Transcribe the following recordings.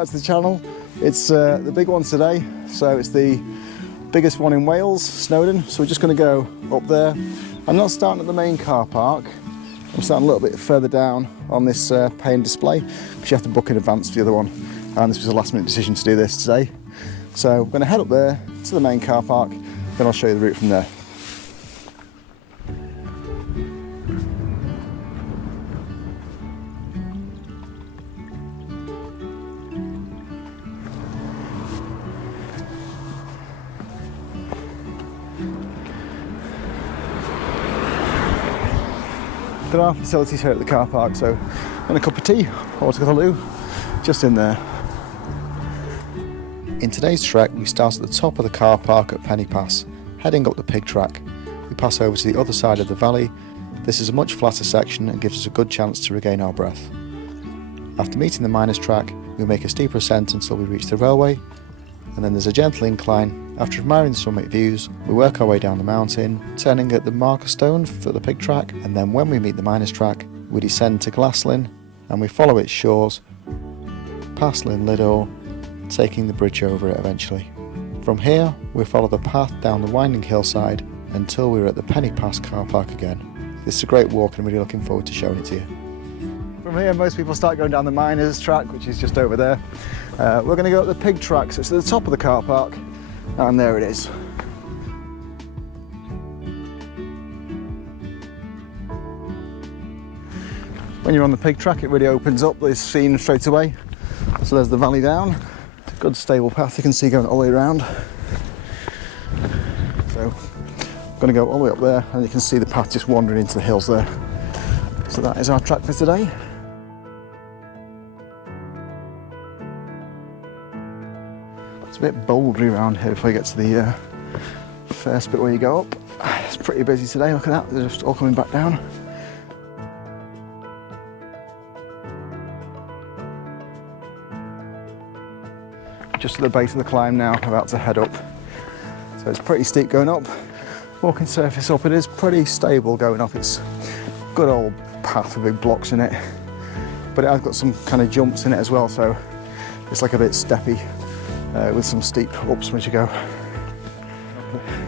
back to the channel. It's the big one today, so it's the biggest one in Wales, Snowdon. So we're just going to go up there. I'm not starting at the main car park. I'm starting a little bit further down on this pay and display, because you have to book in advance for the other one. And this was a last minute decision to do this today. So we're going to head up there to the main car park, then I'll show you the route from there. There are facilities here at the car park, so and a cup of tea or to go to the loo, just in there. In today's trek, we start at the top of the car park at Penny Pass, heading up the pig track. We pass over to the other side of the valley. This is a much flatter section and gives us a good chance to regain our breath. After meeting the miners track, we make a steeper ascent until we reach the railway, and then there's a gentle incline. After admiring the summit views, we work our way down the mountain, turning at the marker stone for the pig track, and then when we meet the miners track, we descend to Glaslyn, and we follow its shores, past Laybys, taking the bridge over it eventually. From here, we follow the path down the winding hillside until we're at the Penny Pass car park again. This is a great walk and I'm really looking forward to showing it to you. From here, most people start going down the miners track, which is just over there. We're going to go up the pig track, so it's at the top of the car park, and there it is. When you're on the pig track, it really opens up this scene straight away. So there's the valley down. It's a good stable path you can see going all the way around. So I'm going to go all the way up there, and you can see the path just wandering into the hills there. So that is our track for today. It's a bit bouldery around here before you get to the first bit where you go up. It's pretty busy today, look at that, they're just all coming back down. Just at the base of the climb now, about to head up. So it's pretty steep going up. Walking surface up, it is pretty stable going up. It's a good old path with big blocks in it. But it has got some kind of jumps in it as well, so it's like a bit steppy with some steep ups as you go.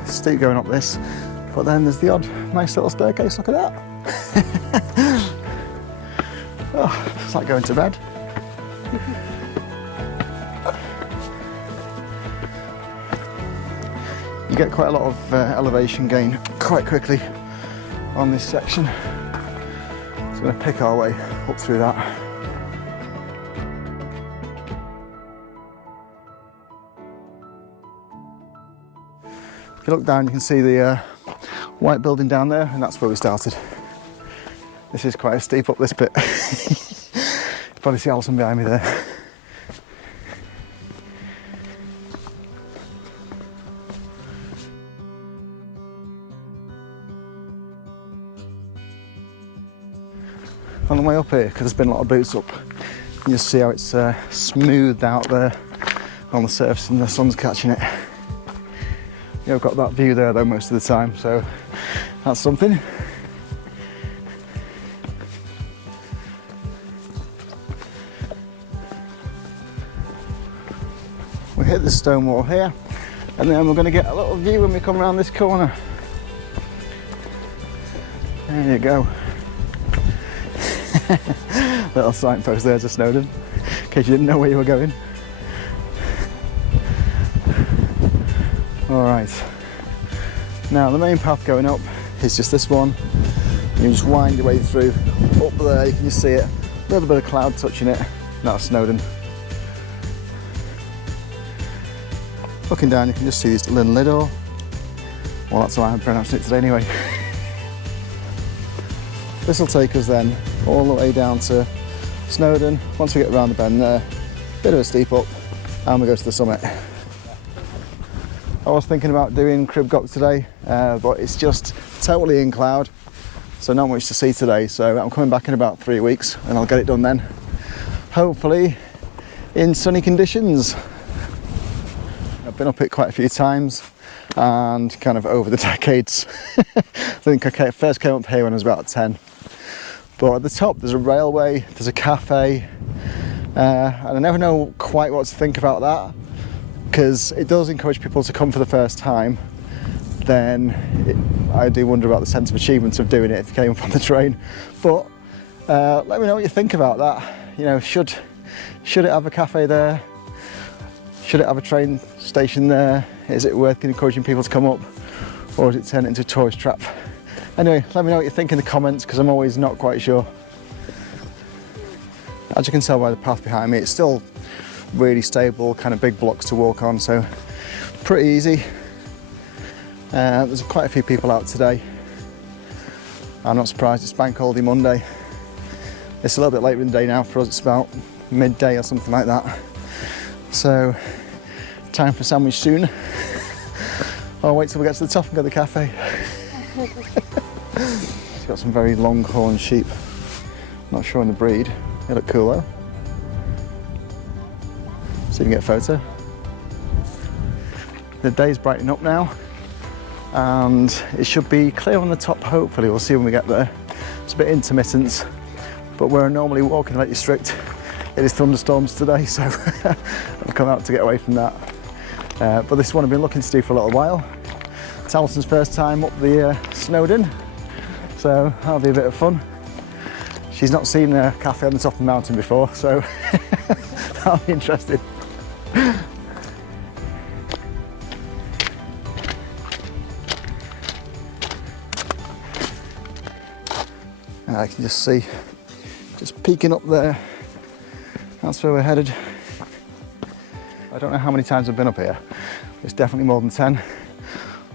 Steep going up this, but then there's the odd nice little staircase, look at that. Oh, it's like going to bed. You get quite a lot of elevation gain quite quickly on this section. So we're going to pick our way up through that. If you look down, you can see the white building down there, and that's where we started. This is quite a steep up, this bit. You probably see Alison behind me there. On the way up here, because there's been a lot of boots up, you can just see how it's smoothed out there on the surface and the sun's catching it. You've got that view there though most of the time, so that's something. We hit the stone wall here, and then we're going to get a little view when we come around this corner. There you go. Little signpost there to Snowdon, in case you didn't know where you were going. Alright, now the main path going up is just this one. You just wind your way through. Up there you can just see it, a little bit of cloud touching it, that's Snowdon. Looking down you can just see this little Laybys. Well, that's how I'm pronouncing it today anyway. This will take us then all the way down to Snowdon. Once we get around the bend there, bit of a steep up, and we go to the summit. I was thinking about doing Crib Goch today, but it's just totally in cloud, so not much to see today. So I'm coming back in about 3 weeks, and I'll get it done then. Hopefully in sunny conditions. I've been up it quite a few times, and kind of over the decades. I think I first came up here when I was about 10. But at the top there's a railway, there's a cafe, and I never know quite what to think about that, because it does encourage people to come for the first time. Then I do wonder about the sense of achievement of doing it if you came up on the train. But let me know what you think about that. You know, should it have a cafe there? Should it have a train station there? Is it worth encouraging people to come up, or is it turned into a tourist trap? Anyway, let me know what you think in the comments, because I'm always not quite sure. As you can tell by the path behind me, it's still really stable, kind of big blocks to walk on, so pretty easy. There's quite a few people out today. I'm not surprised, it's Bank Holiday Monday. It's a little bit later in the day now for us, it's about midday or something like that. So, time for a sandwich soon. I'll wait till we get to the top and go to the cafe. It's got some very long-horned sheep. Not sure on the breed. They look cool though. See if we can get a photo. The day's brightening up now, and it should be clear on the top, hopefully. We'll see when we get there. It's a bit intermittent, but where I normally walk in the Lake District, it is thunderstorms today, so I've come out to get away from that. But this is one I've been looking to do for a little while. It's Alison's first time up the Snowdon, so that'll be a bit of fun. She's not seen a cafe on the top of the mountain before, so that'll be interesting. I can just see, just peeking up there, that's where we're headed. I don't know how many times I've been up here, it's definitely more than 10.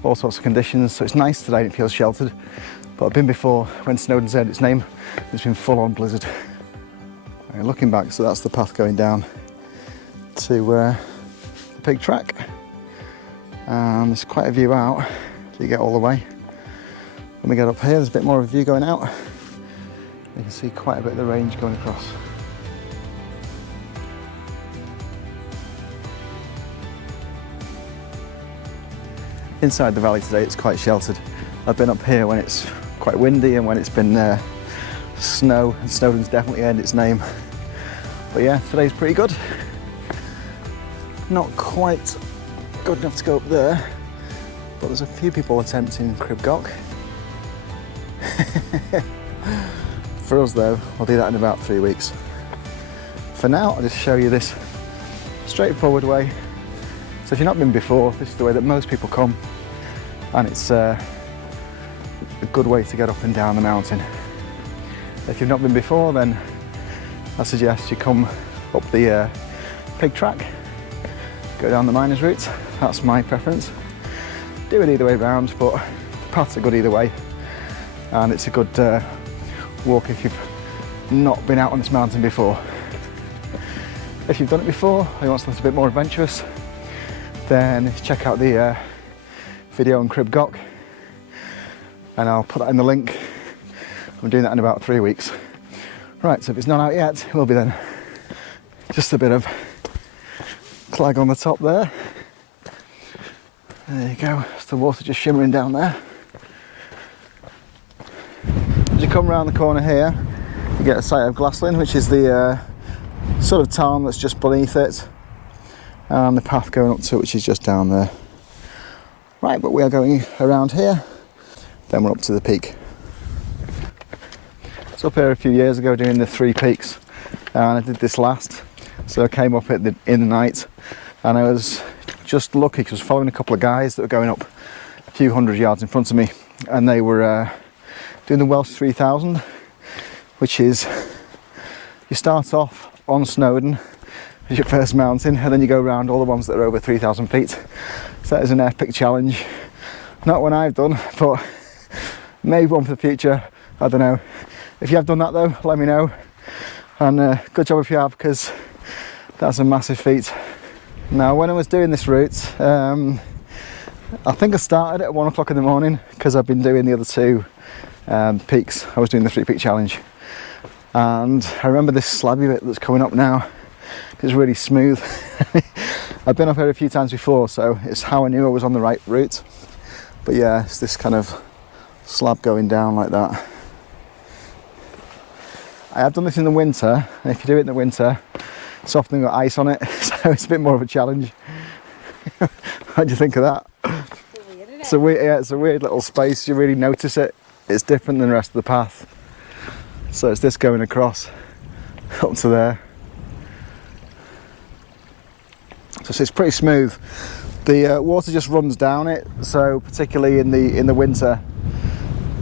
All sorts of conditions, so it's nice today and it feels sheltered. But I've been before when Snowdon's earned its name, it's been full on blizzard. Right, looking back, so that's the path going down to the pig track. And there's quite a view out till you get all the way. When we get up here, there's a bit more of a view going out. You can see quite a bit of the range going across. Inside the valley today, it's quite sheltered. I've been up here when it's quite windy and when it's been snow, and Snowdon's definitely earned its name. But yeah, today's pretty good. Not quite good enough to go up there, but there's a few people attempting Crib Goch. For us though, I'll do that in about 3 weeks. For now, I'll just show you this straightforward way. So if you've not been before, this is the way that most people come, and it's a good way to get up and down the mountain. If you've not been before, then I suggest you come up the pig track, go down the miners route. That's my preference. Do it either way round, but the paths are good either way, and it's a good walk if you've not been out on this mountain before. If you've done it before, or you want something a bit more adventurous, then check out the video on Crib Goch, and I'll put that in the link. I'm doing that in about 3 weeks. Right, so if it's not out yet, it will be then. Just a bit of clag on the top there. There you go, it's the water just shimmering down there. As you come around the corner here, you get a sight of Glaslyn, which is the sort of town that's just beneath it, and the path going up to it, which is just down there. Right, but we are going around here, then we're up to the peak. I was up here a few years ago doing the 3 peaks, and I did this last, so I came up in the night, and I was just lucky because I was following a couple of guys that were going up a few hundred yards in front of me, and they were doing the Welsh 3000, which is, you start off on Snowdon as your first mountain, and then you go around all the ones that are over 3,000 feet. So that is an epic challenge. Not one I've done, but maybe one for the future, I don't know. If you have done that though, let me know. And good job if you have, because that's a massive feat. Now when I was doing this route, I think I started at 1 o'clock in the morning, because I've been doing the other 2 peaks. I was doing the 3 peak challenge. And I remember this slabby bit that's coming up now. It's really smooth. I've been up here a few times before, so it's how I knew I was on the right route. But yeah, it's this kind of slab going down like that. I have done this in the winter, and if you do it in the winter, It's often got ice on it, so it's a bit more of a challenge. What do you think of that? It's a weird, yeah, it's a weird little space. You really notice it. It's different than the rest of the path. So it's this going across up to there. So it's pretty smooth. The water just runs down it. So particularly in the winter,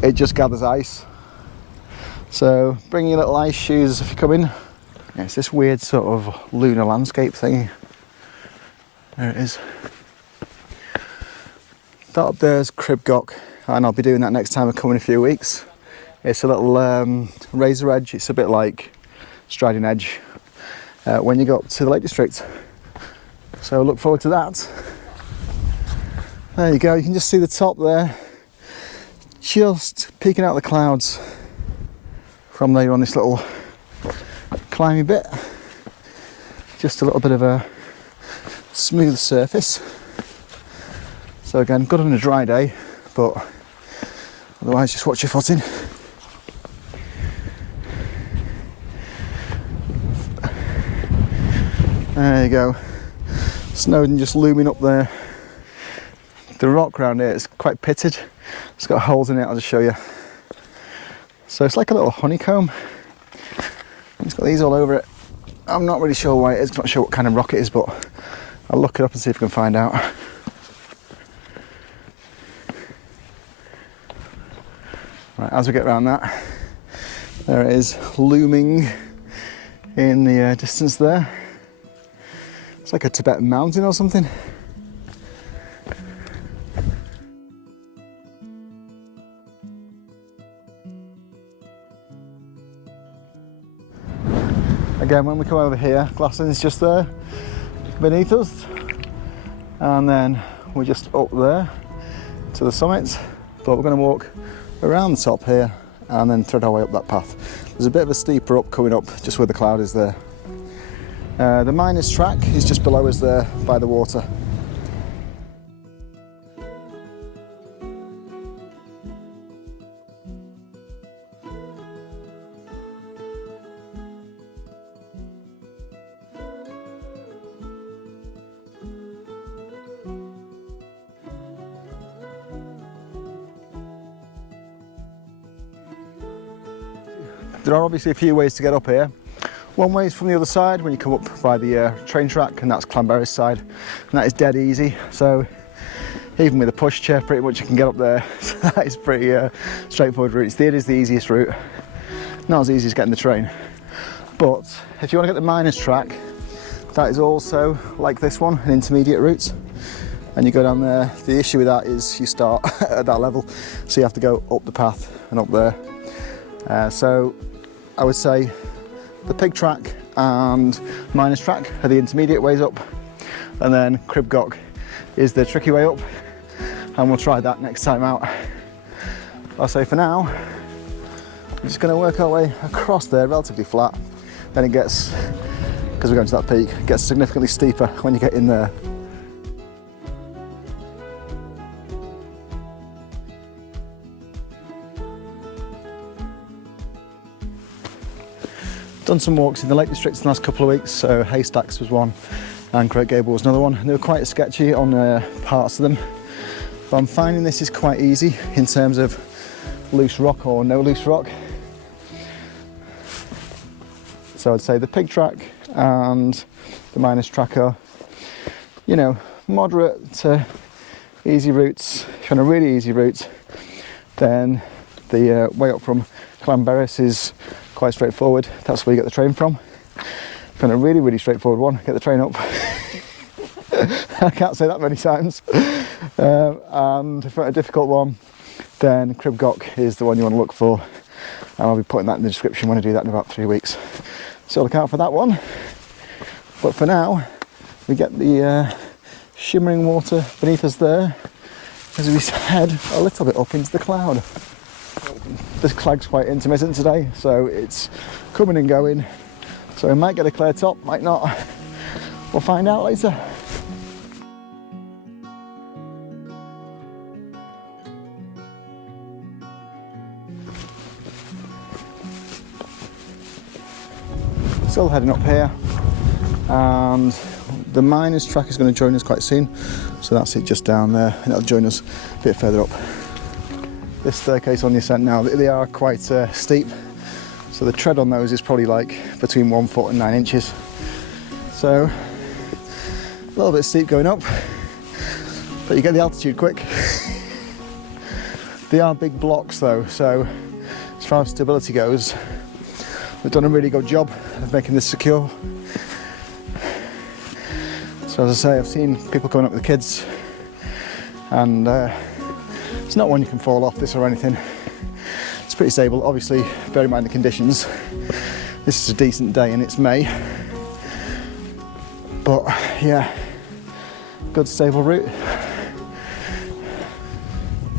it just gathers ice. So bring your little ice shoes if you come in. Yeah, it's this weird sort of lunar landscape thing. There it is. That up there is Cribgoch, and I'll be doing that next time I come in a few weeks. It's a little razor edge. It's a bit like Striding Edge when you go up to the Lake District. So look forward to that. There you go, you can just see the top there, just peeking out of the clouds from there on this little climby bit. Just a little bit of a smooth surface. So again, good on a dry day, but otherwise just watch your footing. There you go. Snowdon just looming up there. The rock around here is quite pitted. It's got holes in it, I'll just show you. So it's like a little honeycomb. It's got these all over it. I'm not really sure why it is, not sure what kind of rock it is, but I'll look it up and see if I can find out. Right, as we get around that, there it is, looming in the distance there. It's like a Tibetan mountain or something. Again, when we come over here, Glaslyn is just there beneath us, and then we're just up there to the summit, but we're going to walk around the top here and then thread our way up that path. There's a bit of a steeper up coming up just where the cloud is there. The miners track is just below us there by the water. There are obviously a few ways to get up here. One way is from the other side when you come up by the train track, and that's Clanberry's side, and that is dead easy. So even with a pushchair, pretty much you can get up there. So that is pretty straightforward route. It is the easiest route, not as easy as getting the train. But if you want to get the miners track, that is also like this one, an intermediate route, and you go down there. The issue with that is you start at that level, so you have to go up the path and up there. So I would say the pig track and miners track are the intermediate ways up, and then Cribgoch is the tricky way up, and we'll try that next time out. I'll say for now, we're just going to work our way across there, relatively flat. Then it gets, because we're going to that peak, it gets significantly steeper when you get in there. Done some walks in the Lake District in the last couple of weeks, so Haystacks was one and Great Gable was another one. They were quite sketchy on parts of them, but I'm finding this is quite easy in terms of loose rock or no loose rock. So I'd say the pig track and the miners track are, you know, moderate to easy routes. If you're on a really easy route, then the way up from Clanberris is quite straightforward. That's where you get the train from. If you're on a really, really straightforward one, get the train up. I can't say that many times. And if you're on a difficult one, then Cribgoch is the one you want to look for. And I'll be putting that in the description when I do that in about 3 weeks. So look out for that one. But for now, we get the shimmering water beneath us there as we head a little bit up into the cloud. This clag's quite intermittent today, so it's coming and going. So we might get a clear top, might not. We'll find out later. Still heading up here. and the miners track is going to join us quite soon, so that's it just down there, and it'll join us a bit further up. This staircase on the ascent now, they are quite steep, so the tread on those is probably like between 1 foot and 9 inches, so a little bit steep going up, but you get the altitude quick. They are big blocks though, so as far as stability goes, we've done a really good job of making this secure. So as I say, I've seen people coming up with the kids, and it's not one you can fall off this or anything. It's pretty stable. Obviously, bear in mind the conditions. This is a decent day and it's May. But yeah, good stable route.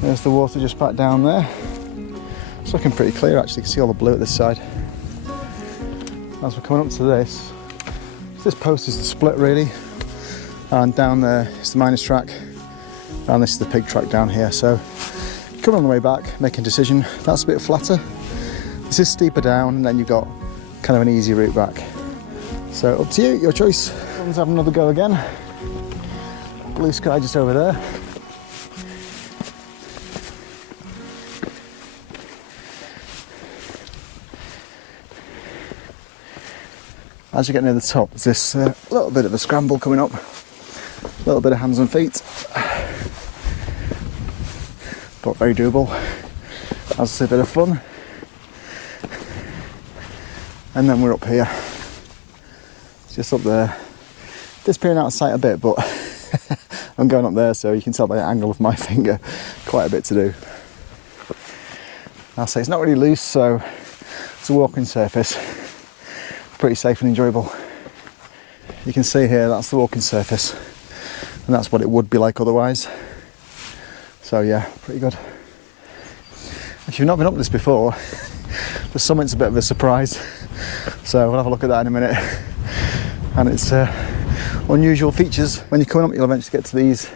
There's the water just back down there. It's looking pretty clear actually, you can see all the blue at this side. As we're coming up to this post is the split really, and down there is the miners track, and this is the pig track down here. So coming on the way back, making a decision, that's a bit flatter, this is steeper down, and then you've got kind of an easy route back. So up to you, your choice. Let's have another go again. Blue sky just over there. As you get near the top, there's this little bit of a scramble coming up, a little bit of hands and feet, but very doable. As I say, a bit of fun. And then we're up here, just up there, disappearing out of sight a bit, but I'm going up there, so you can tell by the angle of my finger, quite a bit to do. I'll say it's not really loose, so it's a walking surface. Pretty safe and enjoyable. You can see here, that's the walking surface, and that's what it would be like otherwise. So yeah, pretty good. If you've not been up this before, the summit's a bit of a surprise, so we'll have a look at that in a minute. And it's unusual features. When you're coming up, you'll eventually get to these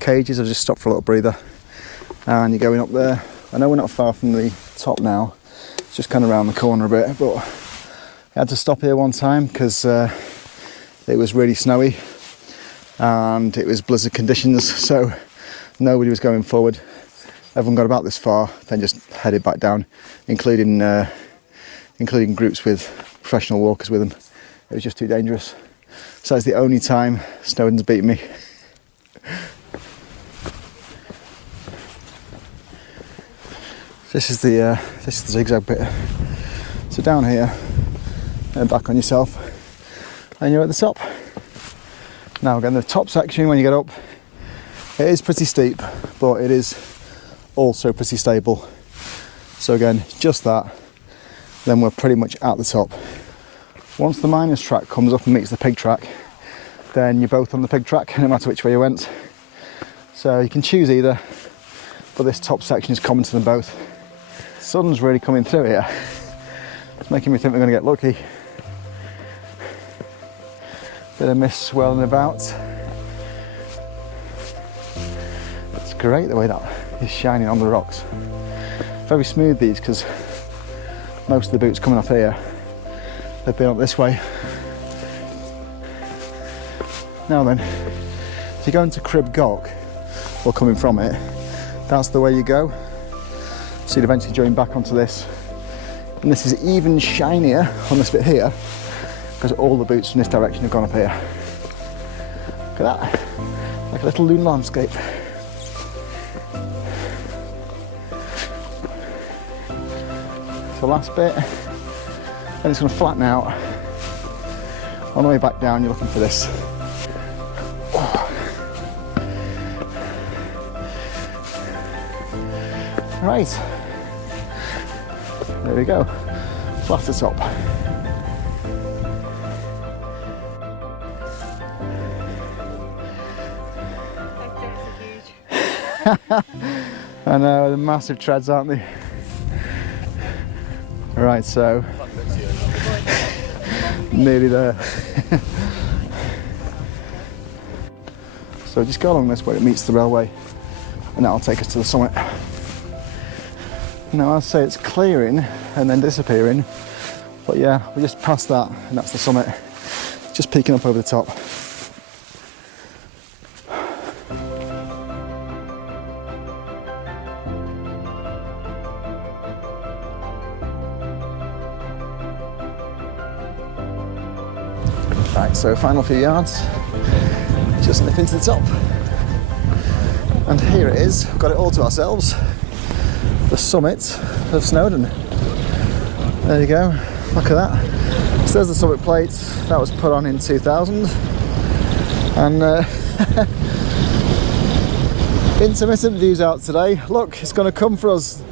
cages. I've just stopped for a little breather, and you're going up there. I know we're not far from the top now, it's just kind of around the corner a bit, but I had to stop here one time because it was really snowy and it was blizzard conditions, so nobody was going forward. Everyone got about this far, then just headed back down, including groups with professional walkers with them. It was just too dangerous. So it's the only time Snowdon's beat me. This is the zigzag bit. So down here, and back on yourself, and you're at the top. Now again, the top section when you get up, it is pretty steep, but it is also pretty stable. So again, just that, then we're pretty much at the top. Once the miners track comes up and meets the pig track, then you're both on the pig track, no matter which way you went. So you can choose either, but this top section is common to them both. The sun's really coming through here. It's making me think we're going to get lucky. Bit of mist swirling about. It's great the way that is shining on the rocks. Very smooth these, because most of the boots coming off here, they've been up this way. Now then, if you're going to Crib Gok, or coming from it, that's the way you go. So you'd eventually join back onto this. And this is even shinier on this bit here, because all the boots from this direction have gone up here. Look at that, like a little lunar landscape. So last bit, then it's going to flatten out. On the way back down, you're looking for this. Right, there we go, flat to top. I know, the massive treads, aren't they? Right, so nearly there. So just go along this where it meets the railway, and that'll take us to the summit. Now I'll say it's clearing and then disappearing, but yeah, we're just past that, and that's the summit. just peeking up over the top. Right, so final few yards, just nip into the top. And here it is, we've got it all to ourselves. The summit of Snowdon. There you go, look at that. So there's the summit plate, that was put on in 2000. And intermittent views out today. Look, it's going to come for us.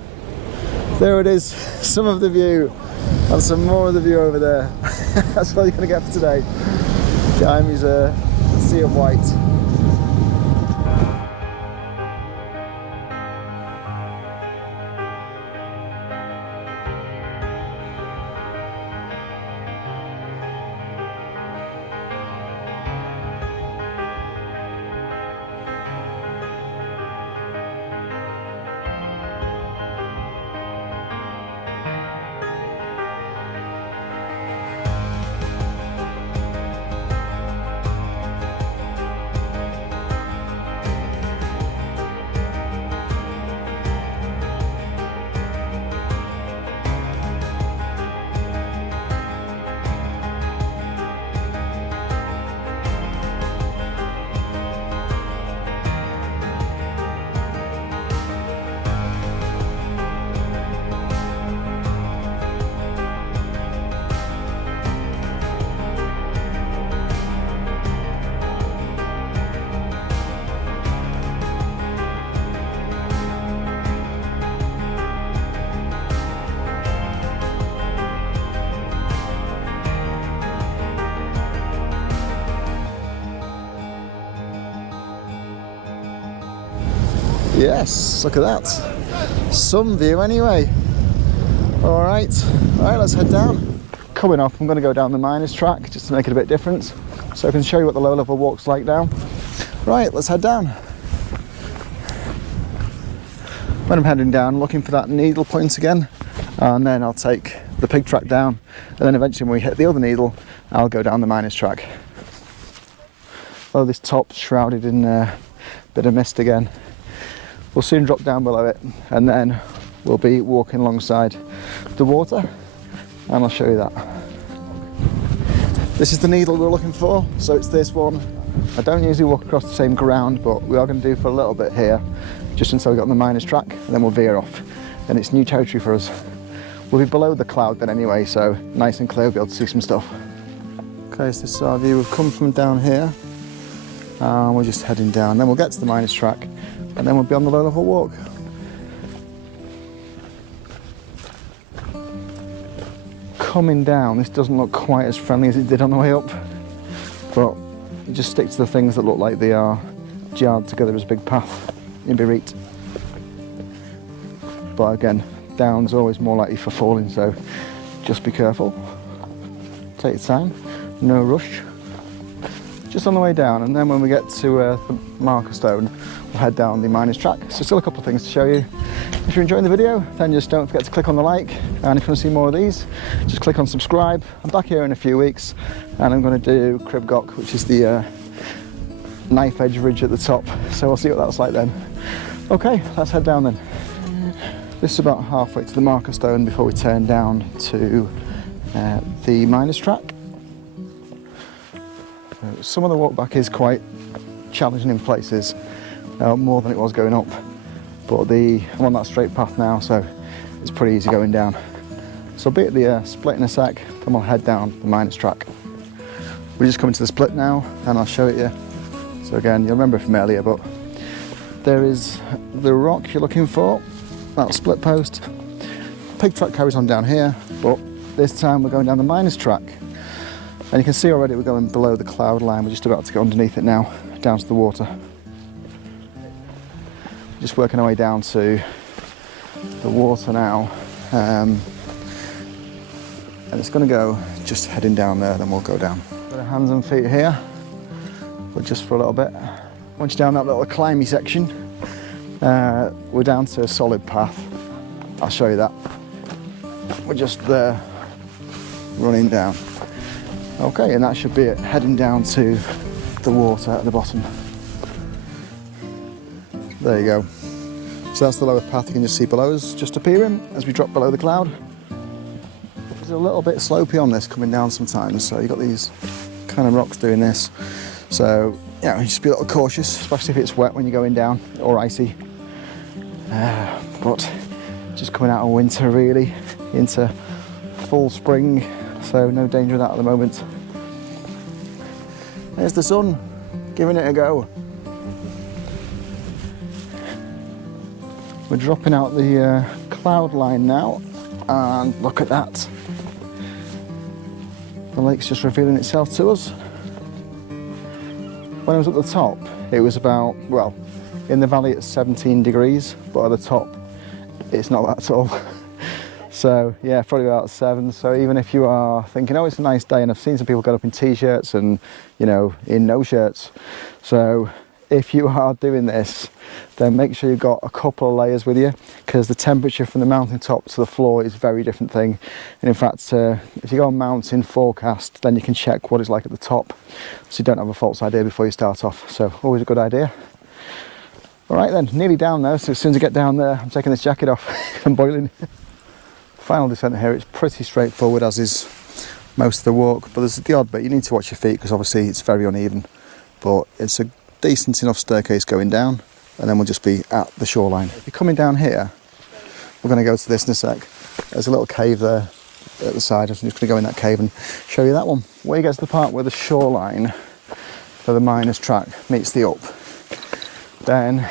There it is, some of the view and some more of the view over there. That's all you're going to get for today. Behind me is a sea of white. Yes, look at that. Some view anyway. Alright, let's head down. Coming off, I'm going to go down the miners track just to make it a bit different, so I can show you what the low level walk's like down. Right, let's head down. When I'm heading down, I'm looking for that needle point again, and then I'll take the pig track down, and then eventually when we hit the other needle, I'll go down the miners track. Oh, this top's shrouded in a bit of mist again. We'll soon drop down below it, and then we'll be walking alongside the water, and I'll show you that. This is the needle we're looking for, so it's this one. I don't usually walk across the same ground, but we are going to do for a little bit here, just until we get on the miners track, and then we'll veer off. And it's new territory for us. We'll be below the cloud then anyway, so nice and clear, we'll be able to see some stuff. Okay, so this is our view. We've come from down here, and we're just heading down. Then we'll get to the miners track, and then we'll be on the low level walk. Coming down, this doesn't look quite as friendly as it did on the way up, but you just stick to the things that look like they are jarred together as a big path in Beirut. But again, down's always more likely for falling, so just be careful. Take your time, no rush. Just on the way down, and then when we get to the marker stone, we'll head down the miners track. So still a couple of things to show you. If you're enjoying the video, then just don't forget to click on the like, and if you want to see more of these, just click on subscribe. I'm back here in a few weeks, and I'm going to do Crib Gok, which is the knife edge ridge at the top, so we'll see what that's like then. Okay, let's head down then. This is about halfway to the marker stone before we turn down to the miners track. Some of the walk back is quite challenging in places, more than it was going up, but I'm on that straight path now, so it's pretty easy going down. So I'll be at the split in a sec, then we'll head down the miners track. We're just coming to the split now, and I'll show it you. So again, you'll remember from earlier, but there is the rock you're looking for, that split post. Pig track carries on down here, but this time we're going down the miners track. And you can see already we're going below the cloud line. We're just about to go underneath it now, down to the water. Just working our way down to the water now. And it's going to go just heading down there, then we'll go down. Got our hands and feet here, but just for a little bit. Once you're down that little climby section, we're down to a solid path. I'll show you that. We're just there, running down. Okay, and that should be it, heading down to the water at the bottom. There you go. So that's the lower path you can just see below us, just appearing as we drop below the cloud. It's a little bit slopey on this coming down sometimes, so you've got these kind of rocks doing this. So yeah, just be a little cautious, especially if it's wet when you're going down, or icy. But just coming out of winter really, into full spring, so no danger of that at the moment. There's the sun, giving it a go. We're dropping out the cloud line now, and look at that. The lake's just revealing itself to us. When I was at the top, it was about, well, in the valley it's 17 degrees, but at the top it's not that at all. So yeah, probably about 7. So even if you are thinking, oh, it's a nice day, and I've seen some people get up in t-shirts and, you know, in no shirts. So if you are doing this, then make sure you've got a couple of layers with you, because the temperature from the mountaintop to the floor is a very different thing. And in fact, if you go on mountain forecast, then you can check what it's like at the top, so you don't have a false idea before you start off. So always a good idea. All right then, nearly down there, so as soon as I get down there, I'm taking this jacket off. I'm boiling. Final descent here, it's pretty straightforward, as is most of the walk, but there's the odd bit. You need to watch your feet, because obviously it's very uneven, but it's a decent enough staircase going down, and then we'll just be at the shoreline. If you're coming down here, we're going to go to this in a sec. There's a little cave there at the side. I'm just going to go in that cave and show you that one. Where you get to the part where the shoreline for the miners track meets the up, then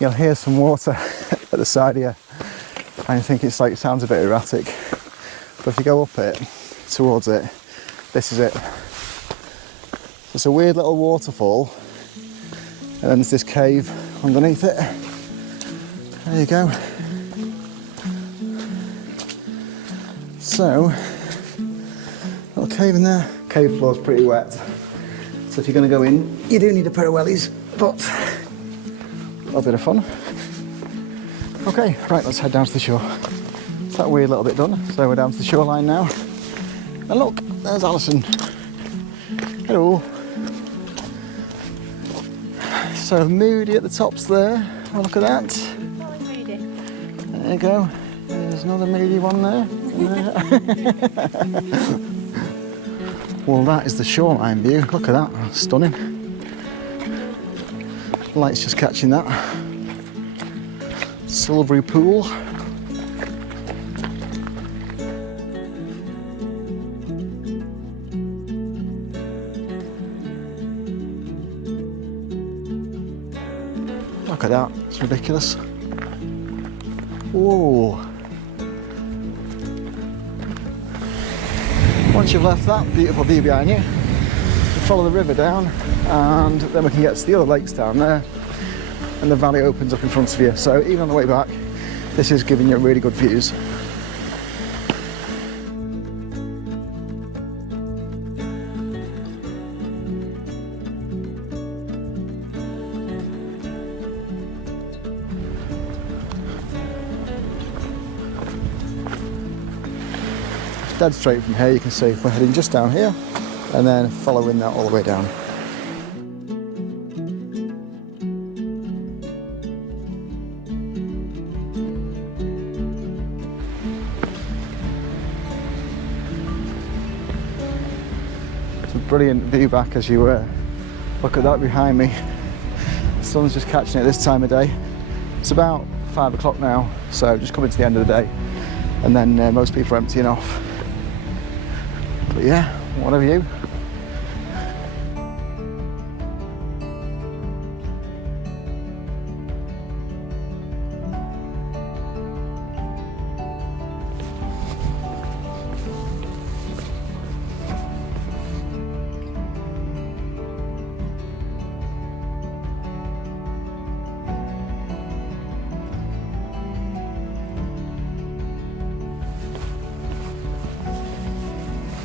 you'll hear some water at the side here. I think it's like, it sounds a bit erratic, but if you go up it, towards it, this is it. It's a weird little waterfall, and then there's this cave underneath it. There you go. So, little cave in there. Cave floor's pretty wet, so if you're going to go in, you do need a pair of wellies, but a little bit of fun. Okay, right, let's head down to the shore. It's that weird little bit done, so we're down to the shoreline now. And look, there's Alison. Hello. So moody at the tops there. Oh, look at that. There you go. There's another moody one there. Well, that is the shoreline view. Look at that, stunning. Light's just catching that. Silvery pool. Look at that, it's ridiculous. Whoa. Once you've left that beautiful view behind you, you follow the river down, and then we can get to the other lakes down there, and the valley opens up in front of you. So even on the way back, this is giving you really good views. Dead straight from here, you can see we're heading just down here, and then following that all the way down. It's a brilliant view back as you look at that behind me. The sun's just catching it this time of day. It's about 5 o'clock now, so just coming to the end of the day, and then most people are emptying off. But yeah, what have you?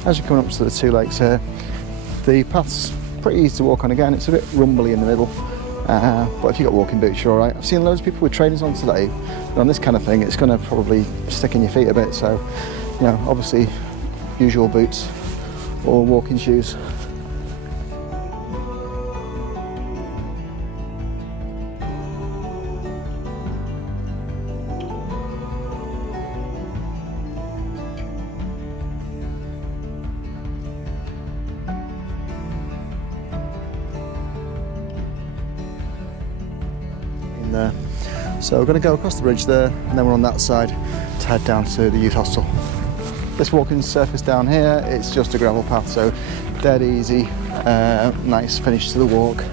As you're coming up to the two lakes here, the path's pretty easy to walk on again. It's a bit rumbly in the middle, but if you've got walking boots, you're alright. I've seen loads of people with trainers on today, and on this kind of thing, it's going to probably stick in your feet a bit. So, you know, obviously, usual boots or walking shoes. There. So we're going to go across the bridge there, and then we're on that side to head down to the youth hostel. This walking surface down here, it's just a gravel path, so dead easy, nice finish to the walk.